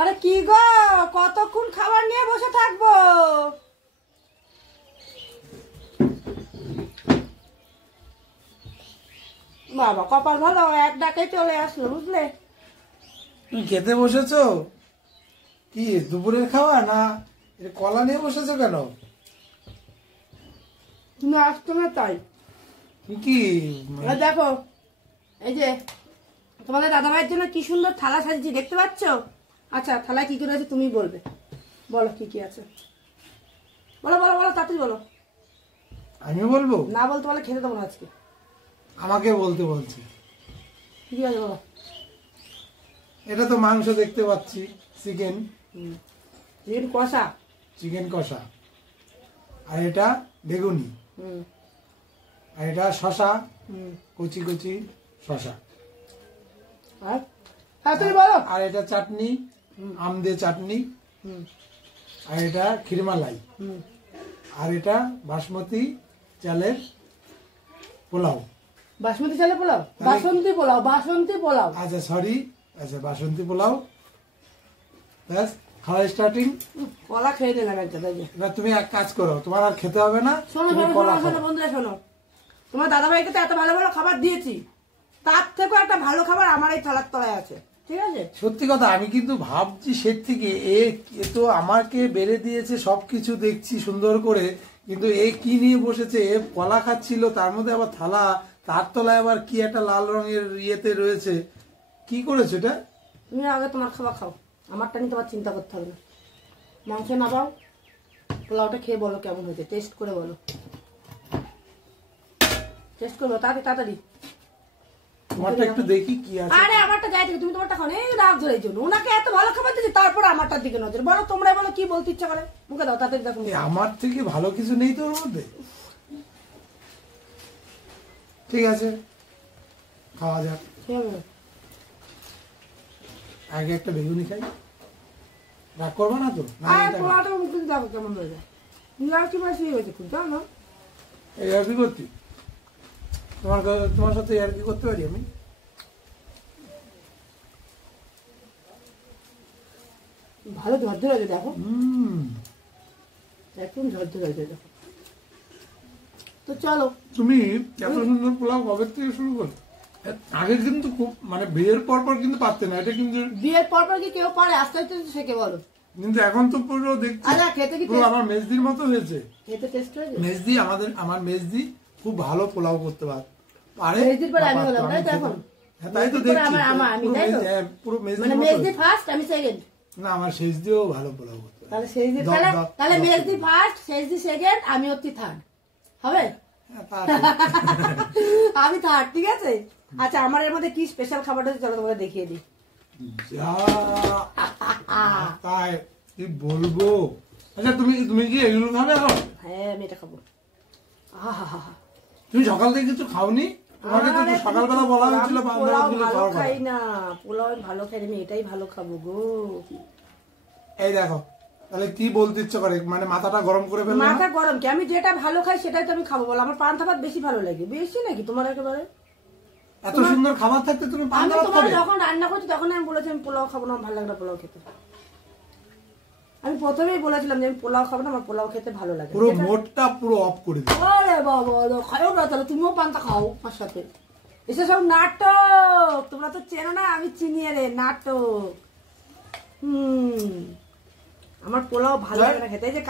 আরে কি গো, কতক্ষণ খাবার নিয়ে বসে থাকবো? বাবা কপাল ভালো, এক ডাকে চলে আসলো, বুঝলে? তুমি খেতে বসেছো? কি দুপুরের খাওয়া না কলা নিয়ে বসেছো কেন? তুমি আসছো না তাই। কি দেখো, এই যে তোমাদের দাদাভাইয়ের জন্য কি সুন্দর থালা সাজিয়েছি, দেখতে পাচ্ছ? আচ্ছা, থালায় কি করে আছে তুমি বলবে, বলো কি কি আছে, বলো বলো বলো, তাড়াতাড়ি বলো। আমি বলবো? না বলতে বলে খেতে দেবো না আজকে। আমাকে বলতে বলছি। কি আছে বলো। এটা তো মাংস দেখতে পাচ্ছি, চিকেন। চিকেন কষা। চিকেন কষা। আর এটা বেগুনি। আর এটা শশা, কচি কচি শশা। আর তুমি বলো। আর এটা চাটনি, আম দিয়ে চাটনি। আর এটা ক্ষীরমালাই। আর এটা বাসমতি চালের পোলাও। বাসমতি চালের পোলাও? বাসন্তী পোলাও, বাসন্তী পোলাও। আচ্ছা সরি, আচ্ছা বাসন্তী পোলাও। ব্যাস, খাওয়া স্টার্টিং। কলা খেয়ে নিলাম একটা। এবার তুমি এক কাজ করো, তোমার আর খেতে হবে না। শোনো শোনো শোনো বন্ধুরা, শোনো, তোমার দাদাভাইকে তো এত ভালো ভালো খাবার দিয়েছি, তার থেকেও একটা ভালো খাবার আমার এই থালার তলায় আছে, ঠিক আছে? সত্যি কথা, আমি কিন্তু ভাবছি সে থেকে এ তো আমাকে বেড়ে দিয়েছে সবকিছু, দেখছি সুন্দর করে, কিন্তু এ কি নিয়ে বসেছে? এ কলা খাচ্ছিল, তার মধ্যে আবার থালা, তার তলায় আবার কি একটা লাল রঙের ইয়েতে রয়েছে। কি করেছো এটা? তুমি আগে তোমার খাবার খাও, আমারটা নিয়ে তোমার চিন্তা করতে হবে না। মাংস না পাও, পোলাওটা খেয়ে বলো কেমন হয়েছে, টেস্ট করে বলো, টেস্ট করবো তাড়াতাড়ি তাড়াতাড়ি। তোমারটা একটু দেখি কি আছে। আরে আমারটা গায়ে থেকে, তুমি তোমারটা খাও, এই রাগ ধরে জন্য ওনাকে এত ভালো খাবার দিয়েছি, তারপর আমারটার দিকে নজর। বলো তোমরা, বলো কি বলতে ইচ্ছা করে, মুখে দাও তাড়াতাড়ি। দেখো আমার থেকে ভালো কিছু নেই তোর মধ্যে। ঠিক আছে, খাওয়া যাক। আগে একটা বেগুনি খাই। রাগ করবো না তো? পোলাওটা মুখে দেখো কেমন হয়ে যায়। কি মাসি হয়েছে খুব, জানো? এই আর কি করছি, তোমার সাথে আর কি করতে পারি আমি? ভালো ঝরঝর হয়েছে, দেখো একদম ঝরঝর হয়েছে, দেখো। তো চলো। তুমি এত সুন্দর পোলাও কবে থেকে শুরু করো? আগে কিন্তু খুব মানে বিয়ের পর পর কিন্তু পারতে না এটা, কিন্তু বিয়ের পর পর কি কেউ পারে? আস্তে আস্তে শেখে, বলো। কিন্তু এখন তো পুরো দেখছি পুরো আমার মেজদির মতো হয়েছে। খেতে টেস্ট হয়েছে। মেজদি আমার মেজদি খুব ভালো পোলাও করতে পারে। মেজদির পরে আমি হলাম, তাই তো? এখন তাই তো দেখছি পুরো মেজদি ফার্স্ট, আমি সেকেন্ড। না, আমার শেষদিও ভালো পোলাও করতে পারে। তাহলে মেজদি ফার্স্ট, শেষদি সেকেন্ড, আমি হচ্ছি থার্ড, হবে? আমি থার্ড, ঠিক আছে? আচ্ছা, আমার এর মধ্যে কি স্পেশাল খাবার আছে চলো তোমাকে দেখিয়ে দিই। তাই কি বলবো? আচ্ছা তুমি কি এগুলো খাবে এখন? হ্যাঁ, আমি এটা খাবো। তুমি সকাল থেকে কিছু খাওনি? তোমাকে তো সকালবেলা বলা হয়েছিল ভালো খাই না, পোলাও ভালো খাই, আমি এটাই ভালো খাবো গো। এই দেখো, তাহলে কি বলতে ইচ্ছে করে, মানে মাথাটা গরম করে ফেলবে? মাথা গরম কি, আমি যেটা ভালো খাই সেটাই তো আমি খাবো। বলো, আমার পান্তা ভাত বেশি ভালো লাগে। বেশি নাকি তোমার? একেবারে এত সুন্দর খাবার থাকতে তুমি পান্তা ভাত খাবে? যখন রান্না করছি তখন আমি বলেছি আমি পোলাও খাবো না, ভালো লাগে না পোলাও খেতে। আমি প্রথমেই বলেছিলাম যে আমি পোলাও খাবো না, আমার পোলাও খেতে ভালো লাগে। পুরো মোটটা পুরো অফ করে দিই। আরে বাবা, খাও না তাহলে, তুমিও পান্তা খাও আমার সাথে। এসে সব নাটক, তোমরা তো চেনো না, আমি চিনি রে নাটক। আমার পোলাও ভালো লাগে না খেতে। এই যে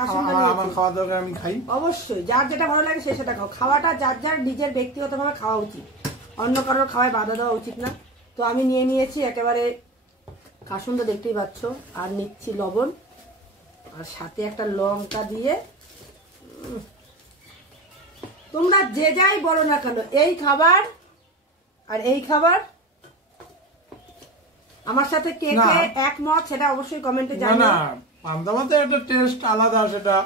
আমার খাওয়া দরকার, আমি খাই। অবশ্যই, যার যেটা ভালো লাগে সে সেটা খাও। খাওয়াটা যার যার নিজের ব্যক্তিগতভাবে খাওয়া উচিত, অন্য কারোর খাওয়ায় বাধা দেওয়া উচিত না। তো আমি নিয়ে নিয়েছি একেবারে কাসুন্দ, দেখতেই পাচ্ছ, আর নিচ্ছি লবণ, আর সাথে একটা লঙ্কা দিয়ে। তোমরা যে যাই বলো না কেন, এই খাবার আর এই খাবার আমার সাথে কে কে একমত সেটা অবশ্যই কমেন্টে জানাও। না, পান্তা ভাতের একটা টেস্ট আলাদা, সেটা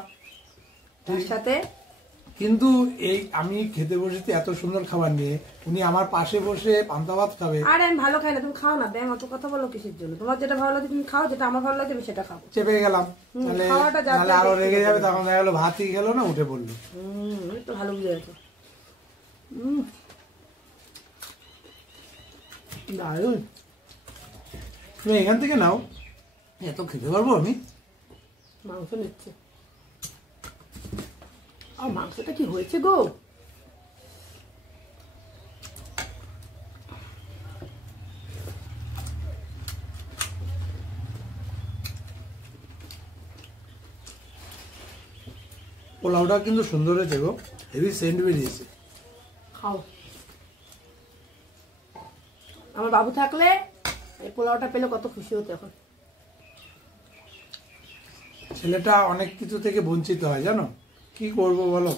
তার সাথে কিন্তু এই আমি খেতে বসেছি এত সুন্দর খাবার নিয়ে, উনি আমার পাশে বসে পান্তা ভাত খাবে। আরে আমি ভালো খাই না, তুমি খাও না। ব্যাং অত কথা বলো কিসের জন্য? তোমার যেটা ভালো লাগে তুমি খাও, যেটা আমার ভালো লাগে আমি সেটা খাও। চেপে গেলাম, তাহলে আরো রেগে যাবে, তখন দেখা গেলো ভাতই খেলো না, উঠে পড়লো। তো ভালো বুঝে গেছো। দারুন, তুমি এখান থেকে নাও। এত খেতে পারবো আমি? মাংস নিচ্ছে। আর মাংসটা কি হয়েছে গো? পোলাওটা কিন্তু সুন্দর হয়েছে গো, হেভি সেন্ট বেরিয়েছে। খাও। আমার বাবু থাকলে এই পোলাওটা পেলে কত খুশি হতো এখন। ছেলেটা অনেক কিছু থেকে বঞ্চিত হয় জানো, কি করব বলো,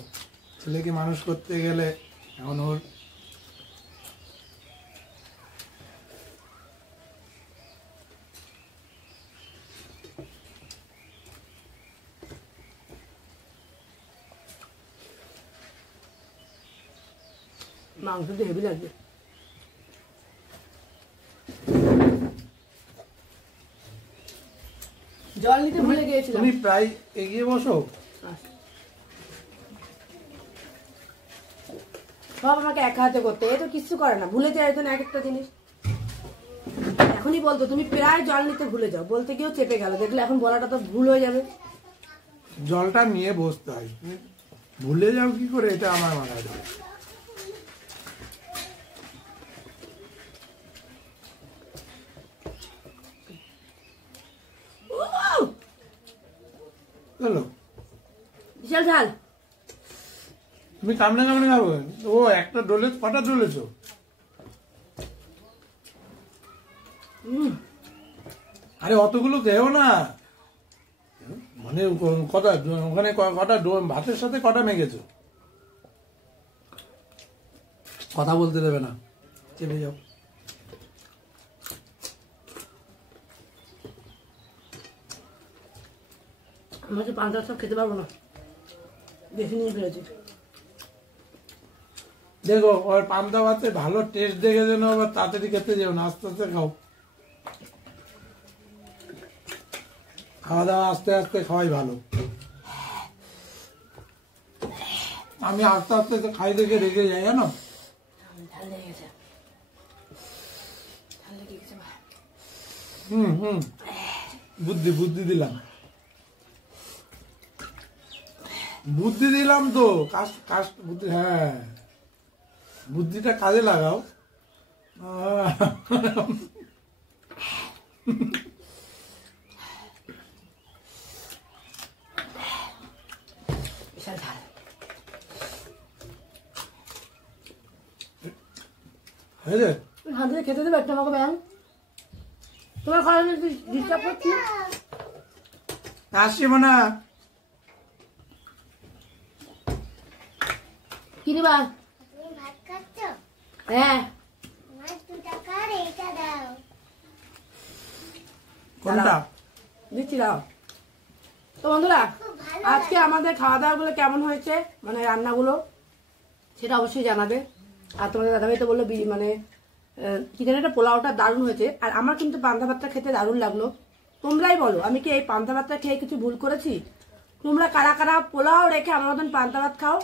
ছেলেকে মানুষ করতে গেলে এখন ওর মাংস দিয়ে হেভি লাগবে। জল নিতে ভুলে গিয়েছিলাম। তুমি প্রায় এগিয়ে বসো। সব আমাকে একা হাতে করতে, এ তো কিছু করে না, ভুলে যায় একজন এক একটা জিনিস। এখনই বলতো তুমি প্রায় জল নিতে ভুলে যাও, বলতে গিয়েও চেপে গেল, দেখলে এখন বলাটা তো ভুল হয়ে যাবে। জলটা নিয়ে বসতে হয়, তুমি ভুলে যাও কি করে, এটা আমার মাথায় ধরে। চলো, বিশাল ঝাল। তুমি কামড়ে কামড়ে খাবো? ও একটা ডোলে কটা ডলেছো? আরে অতগুলো দেও না, মানে কটা ওখানে কটা ভাতের সাথে কটা মেখেছো? কথা বলতে দেবে না, চেপে যাও। আমার তো পান্তা সব খেতে পারবো না, বেশি নিয়ে ফেলেছি। দেখো ওর পান্তা ভাতে ভালো টেস্ট দেখে যেন আবার তাড়াতাড়ি খেতে যাও না, আস্তে আস্তে খাও। খাওয়া দাওয়া আস্তে আস্তে খাওয়াই ভালো। আমি আস্তে আস্তে খাই দেখে রেগে যাই জানো। ঝাল লেগে গেছে, ঝাল লেগে গেছে। হুম, বুদ্ধি বুদ্ধি দিলাম, বুদ্ধি দিলাম তো, কাজ বুদ্ধি, হ্যাঁ বুদ্ধিটা কাজে লাগাও। বিশাল ঝাল। হয়েছে? হাত দিয়ে খেতে দেবে একটা আমাকে ব্যায়াম? তোমার খাওয়া ডিস্টার্ব করছি। আসছি না। কি নিবা? হ্যাঁ, কোনটা দিচ্ছি, দাও। তো বন্ধুরা, আজকে আমাদের খাওয়া দাওয়া গুলো কেমন হয়েছে, মানে রান্নাগুলো, সেটা অবশ্যই জানাবে। আর তোমাদের দাদাভাই তো বললো মানে কি জানি একটা পোলাওটা দারুণ হয়েছে। আর আমার কিন্তু পান্তা ভাতটা খেতে দারুণ লাগলো। তোমরাই বলো, আমি কি এই পান্তা ভাতটা খেয়ে কিছু ভুল করেছি? তোমরা কারা কারা পোলাও রেখে আমার মতন পান্তা ভাত খাও,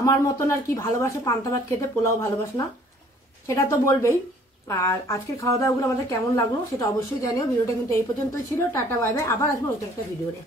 আমার মতন আর কি ভালোবাসে পান্তা ভাত খেতে, পোলাও ভালোবাস না, সেটা তো বলবেই। আর আজকের খাওয়া দাওয়াগুলো আমাদের কেমন লাগলো সেটা অবশ্যই জানিও। ভিডিওটা কিন্তু এই পর্যন্তই ছিল। টাটা বাই বাই, আবার আসবো নতুন একটা ভিডিও নিয়ে।